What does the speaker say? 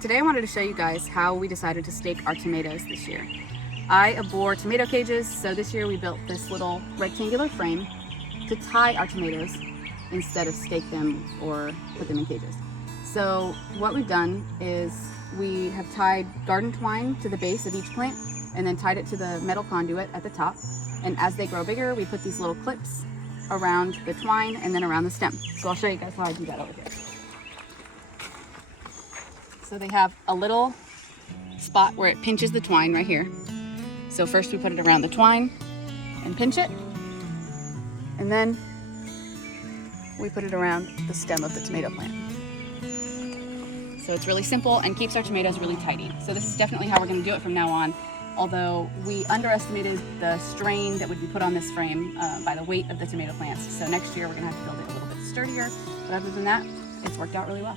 Today I wanted to show you guys how we decided to stake our tomatoes this year. I abhor tomato cages, so this year we built this little rectangular frame to tie our tomatoes instead of stake them or put them in cages. So what we've done is we have tied garden twine to the base of each plant and then tied it to the metal conduit at the top. And as they grow bigger, we put these little clips around the twine and then around the stem. So I'll show you guys how I do that over here. So they have a little spot where it pinches the twine right here. So first we put it around the twine and pinch it, and then we put it around the stem of the tomato plant. So it's really simple and keeps our tomatoes really tidy. So this is definitely how we're going to do it from now on, although we underestimated the strain that would be put on this frame by the weight of the tomato plants. So next year we're going to have to build it a little bit sturdier, but other than that, it's worked out really well.